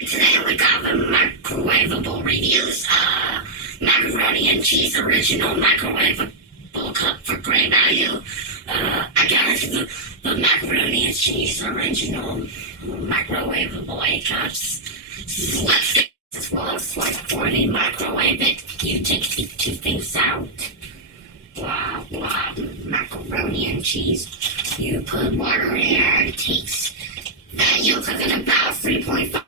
Today we got the microwavable reviews. Macaroni and cheese original microwavable cup for great value. I got the macaroni and cheese original microwavable 8 cups. As well as like 40 microwave it. You take the two things out. Blah blah. Macaroni and cheese. You put water in there. It takes that. You'll cook in about 3.5.